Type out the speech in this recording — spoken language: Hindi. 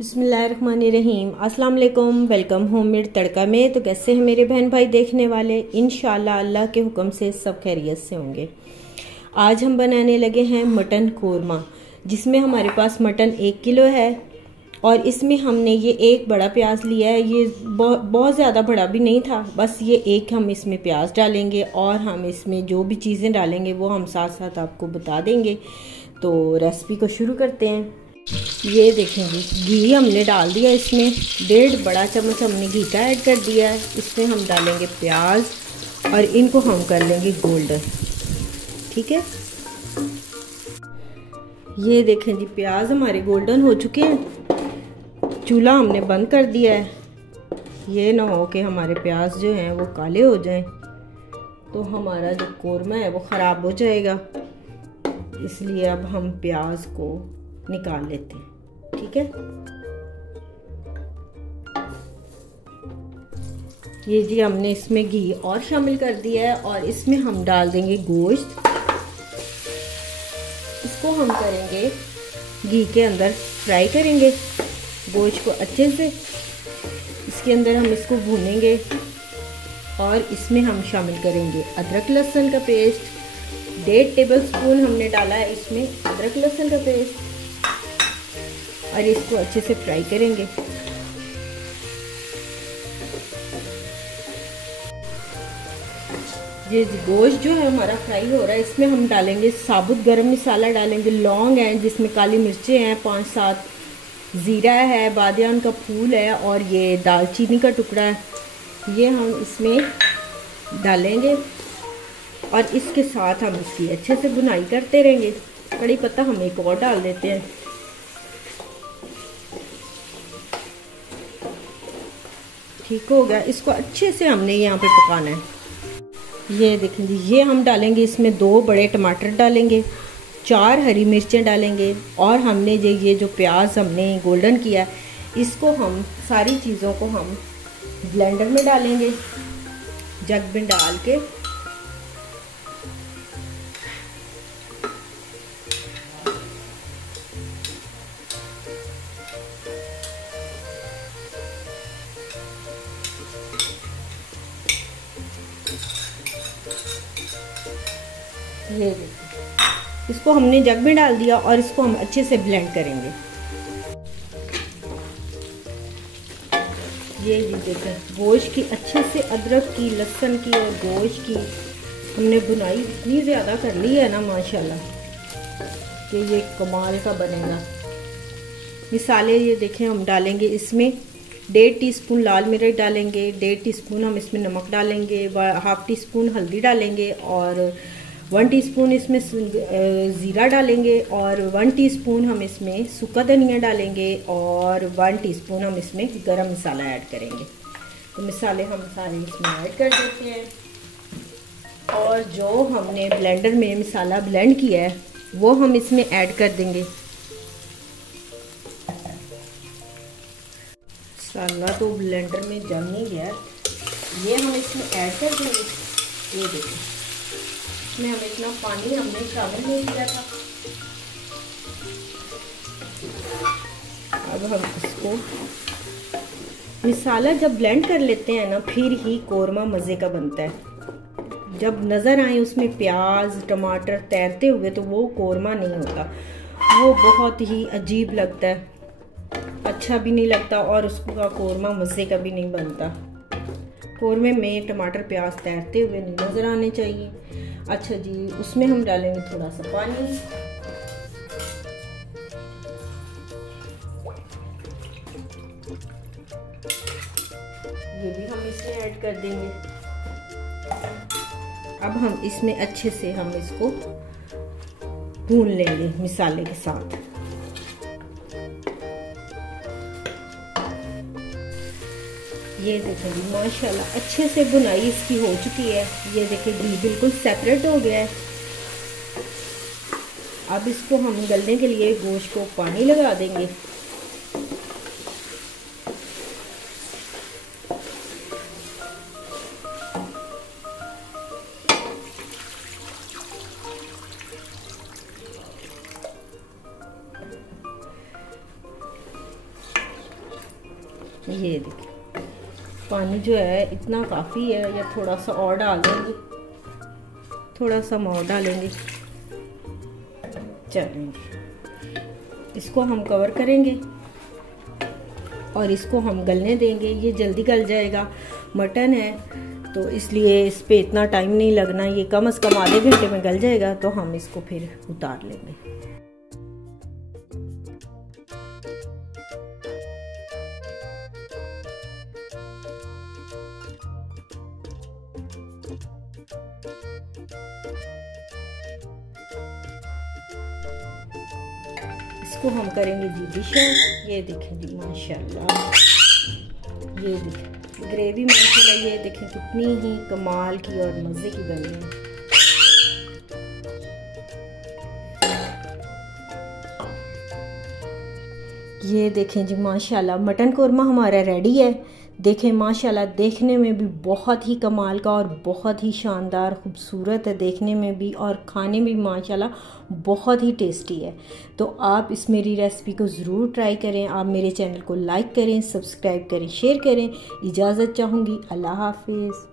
बिस्मिल्लाहिर्रहमानिर्रहीम। अस्सलाम वालेकुम। वेलकम होममेड तड़का में। तो कैसे हैं मेरे बहन भाई देखने वाले? इंशाल्लाह अल्लाह के हुक्म से सब खैरियत से होंगे। आज हम बनाने लगे हैं मटन कोरमा, जिसमें हमारे पास मटन 1 किलो है और इसमें हमने ये एक बड़ा प्याज लिया है। ये बहुत ज़्यादा बड़ा भी नहीं था, बस ये एक हम इसमें प्याज डालेंगे और हम इसमें जो भी चीज़ें डालेंगे वो हम साथ साथ आपको बता देंगे। तो रेसिपी को शुरू करते हैं। ये देखेंगे घी हमने डाल दिया, इसमें 1.5 बड़ा चम्मच हमने घी का ऐड कर दिया है। इसमें हम डालेंगे प्याज और इनको हम कर लेंगे गोल्डन। ठीक है, ये देखें जी प्याज हमारे गोल्डन हो चुके हैं। चूल्हा हमने बंद कर दिया है। ये ना हो कि हमारे प्याज जो हैं वो काले हो जाएं, तो हमारा जो कोरमा है वो ख़राब हो जाएगा। इसलिए अब हम प्याज को निकाल लेते हैं। ठीक है, ये जी हमने इसमें घी और शामिल कर दिया है और इसमें हम डाल देंगे गोश्त। इसको हम करेंगे घी के अंदर फ्राई करेंगे गोश्त को अच्छे से। इसके अंदर हम इसको भूनेंगे और इसमें हम शामिल करेंगे अदरक लहसुन का पेस्ट। 1.5 टेबलस्पून हमने डाला है इसमें अदरक लहसुन का पेस्ट और इसको अच्छे से फ्राई करेंगे। ये गोश्त जो है हमारा फ्राई हो रहा है, इसमें हम डालेंगे साबुत गरम मसाला डालेंगे। लौंग है जिसमें काली मिर्चें हैं 5-7, ज़ीरा है, बादियान का फूल है और ये दालचीनी का टुकड़ा है। ये हम इसमें डालेंगे और इसके साथ हम इसकी अच्छे से भुनाई करते रहेंगे। कड़ी पत्ता हम एक और डाल देते हैं। ठीक हो गया, इसको अच्छे से हमने यहाँ पे पकाना है। ये देखें जी, ये हम डालेंगे इसमें 2 बड़े टमाटर डालेंगे, 4 हरी मिर्चें डालेंगे और हमने ये जो प्याज हमने गोल्डन किया इसको हम सारी चीज़ों को हम ब्लेंडर में डालेंगे, जग में डाल के। ये देखिए, इसको हमने जग में डाल दिया और इसको हम अच्छे से ब्लेंड करेंगे। ये देखें गोश्त की अच्छे से अदरक की, लहसुन की और गोश्त की हमने भुनाई इतनी ज़्यादा कर ली है ना माशाल्लाह कि ये कमाल का बनेगा। मिसाले ये देखें हम डालेंगे इसमें 1.5 टीस्पून लाल मिर्च डालेंगे, 1.5 टीस्पून हम इसमें नमक डालेंगे, 1/2 टीस्पून हल्दी डालेंगे और 1 टीस्पून इसमें ज़ीरा डालेंगे और 1 टीस्पून हम इसमें सूखा धनिया डालेंगे और 1 टीस्पून हम इसमें गरम मसाला ऐड करेंगे। तो मसाले हम सारे इसमें ऐड कर देते हैं और जो हमने ब्लेंडर में मसाला ब्लेंड किया है वो हम इसमें ऐड कर देंगे। मसाला तो ब्लेंडर में जम नहीं गया, ये हम इसमें ऐड कर देंगे। ये देखिए, इसमें हम इतना पानी हमने शामिल नहीं किया था। अब हम इसको मसाला जब ब्लेंड कर लेते हैं ना, फिर ही कोरमा मज़े का बनता है। जब नज़र आए उसमें प्याज टमाटर तैरते हुए तो वो कोरमा नहीं होता, वो बहुत ही अजीब लगता है, अच्छा भी नहीं लगता और उसका कोरमा मज़े का भी नहीं बनता। कोरमे में टमाटर प्याज तैरते हुए नहीं नज़र आने चाहिए। अच्छा जी, उसमें हम डालेंगे थोड़ा सा पानी। ये भी हम इसमें ऐड कर देंगे। अब हम इसमें अच्छे से हम इसको भून लेंगे मसाले के साथ। ये देखिए जी माशाल्लाह अच्छे से बुनाई इसकी हो चुकी है। ये देखिए घी बिल्कुल सेपरेट हो गया है। अब इसको हम गलने के लिए गोश्त को पानी लगा देंगे। ये देखिए पानी जो है इतना काफ़ी है, या थोड़ा सा और डाल देंगे, थोड़ा सा और डालेंगे। चलेंगे, इसको हम कवर करेंगे और इसको हम गलने देंगे। ये जल्दी गल जाएगा, मटन है तो इसलिए इस पे इतना टाइम नहीं लगना, ये कम से कम आधे घंटे में गल जाएगा। तो हम इसको फिर उतार लेंगे। इसको हम करेंगे जी डिश। ये देखें जी माशाल्लाह, ये देखें ग्रेवी माशाल्लाह, ये देखें कितनी ही कमाल की और मज़े की बनी है। ये देखें जी माशाल्लाह मटन कोरमा हमारा रेडी है। देखें माशाल्लाह देखने में भी बहुत ही कमाल का और बहुत ही शानदार खूबसूरत है देखने में भी, और खाने में भी माशाल्लाह बहुत ही टेस्टी है। तो आप इस मेरी रेसिपी को ज़रूर ट्राई करें। आप मेरे चैनल को लाइक करें, सब्सक्राइब करें, शेयर करें। इजाज़त चाहूँगी। अल्लाह हाफिज़।